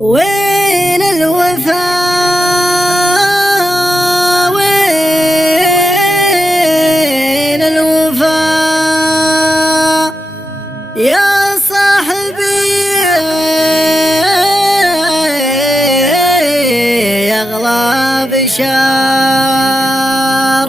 وين الوفا وين الوفا يا صاحبي يغلى بشار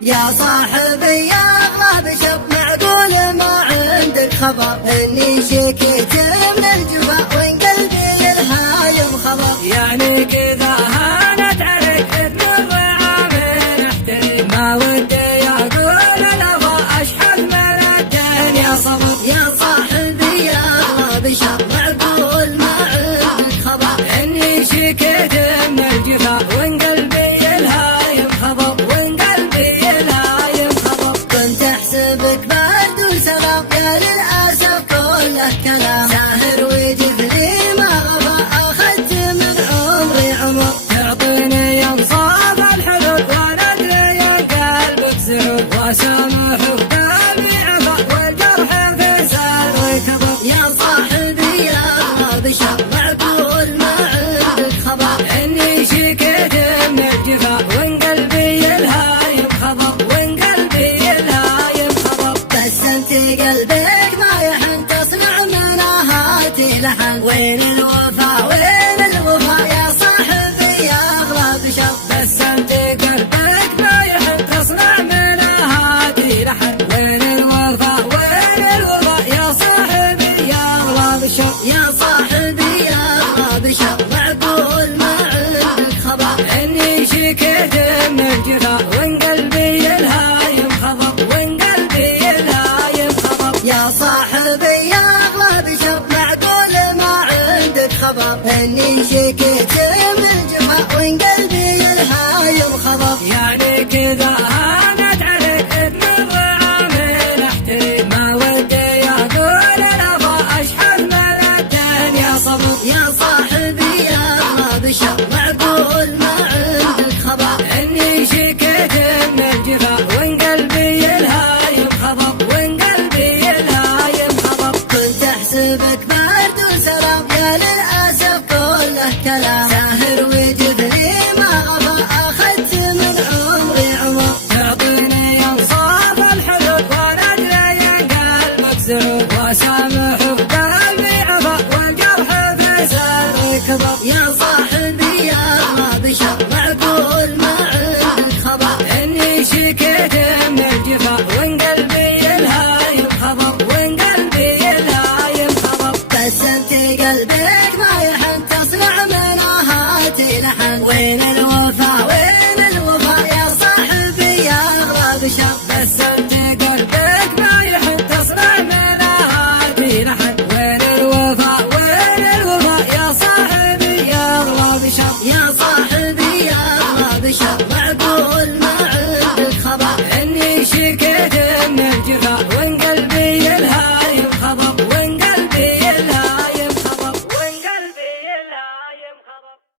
يا صاحبي يغلى بشار معقول ما عندك خبر اني شكيت من الجفا وين قلبي الهايم خبر يعني كذا هانت عليك تمر عامل احترم ما ودي اقول الافا اشحذ من الدنيا صبر يا صاحبي يغلى بشار معقول ما عندك خبر اني شكيت من الجفا وين قلبي الهايم خبر وين قلبي الهايم خبر كنت احسبك برد وسلام يا للاسف كله كلام ساهر وجفني ما غفى اخذت من عمري عمر تعطيني انصاف الحلول وانا ادري قلبك زعل واسامح قلبي عفا والجرح في سر كبر يا صاحبي يغلى بشار معقول ما عندك خبر اني شكيت من الجفا وين قلبي الهايم خبر وين قلبي الهايم خبر بس انت قلبك ما يحن تصنع من هاتي لحن وين الوفا وين الوفا يا صاحبي يغلى بشار بس انت قلبك ما يحب تصنع من هادي لحن وين الوفا وين الوفا يا صاحبي يا اغلى بشر يا صاحبي يغلى بشار معقول ما عندك خبر اني شكيت من الجفا وين قلبي الهايم خبر وين قلبي الهايم خبر يا صاحبي يغلى بشار معقول ما عندك خبر اني شكيت من الجفا وين قلبي الهايم خبر يعني كذا هانت عليك تمر عامل احترم ما ودي اقول الافا اشحذ من الدنيا صبر يا صاحبي يغلى بشار معقول ما عندك خبر اني شكيت من الجفا وين قلبي الهايم خبر وين قلبي الهايم خبر كنت احسبك برد وسلام يا للاسف كله كلام ساهر وجفني ما غفى اخذت من عمري عمر تعطيني انصاف الحلول وانا ادري قلبك زعل واسامح قلبي عفا والجرح في سر كبر يا صاحبي يغلى بشار معقول ما عندك خبر اني شكيت من الجفا وين قلبي الهايم خبر وين قلبي الهايم خبر بس انت قلبك ما يحن تصنع من هاتي لحن وين الوفا